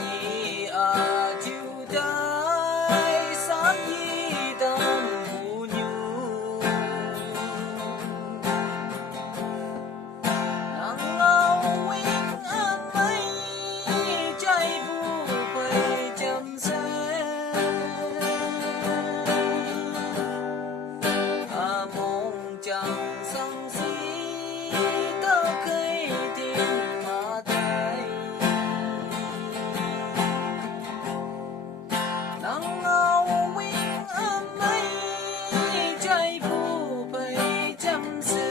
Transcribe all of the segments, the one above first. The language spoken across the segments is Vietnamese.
nhi chiu đai sát nhi tâm phụ nhu nắng áo wing an mây trái vu phơi chăm se mong chẳng sang xí tơ cây tình mà tay nắng áo wing an mây trái vu phơi chăm se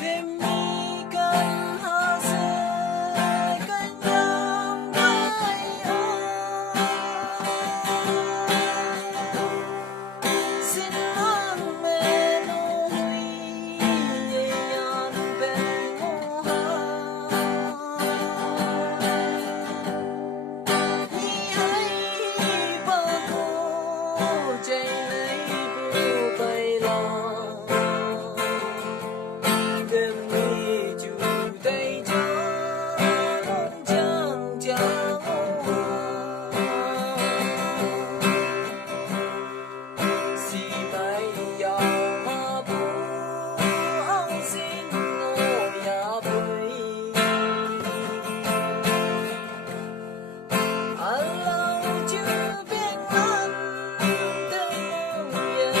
thêm mi cần ha se cánh nhang bay xin mang mê nô huy yan bên ngô ha nhi hay bờ cô chạy lấy bu bay lo đêm mi chủ tay cho nông chẳng chẳng si bay ya ma bu ông xin ngô ya bơi lâu chưa biết ăn tới mong ya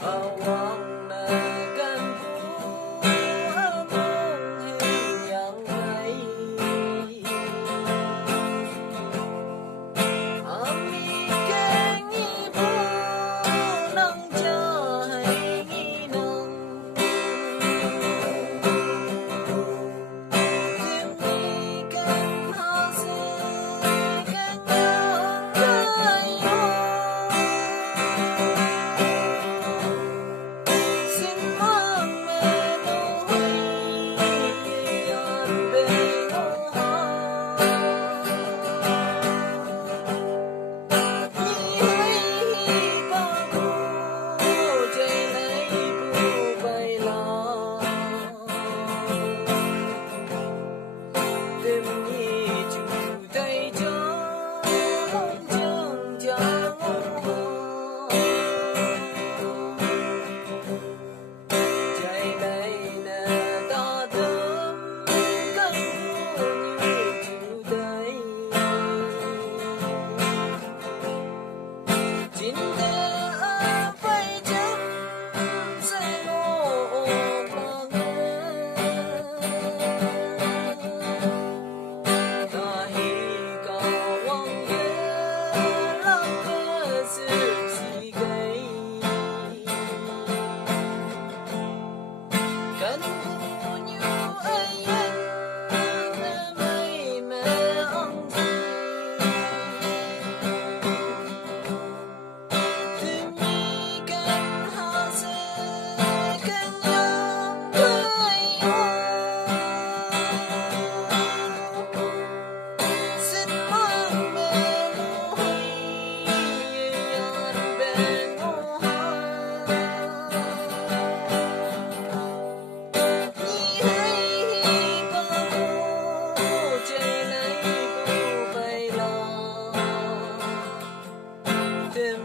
phao wang na can phu mong hình yang hay ami keng ibu nang jahai nang demi kan hasil kan yang gayo xin mang mê nô huy yan bên ngô ha nhi hay ba cô chạy lấy bu bay lo đêm nhi chủ tay cho mong chẳng chẳng chạy lấy nè ta thơm cánh vu như chủ tay chín đê phây chấm sẽ ngô mà nghe ta hi ca wang ye lăng cơ sự si gây cánh vu như ấy nè mây mẹ ông thêm mi cần ha se cánh nhang bay xin mang mê nô huy yan bên ngô ha nhi hay ba cô chạy lấy bu bay lo đêm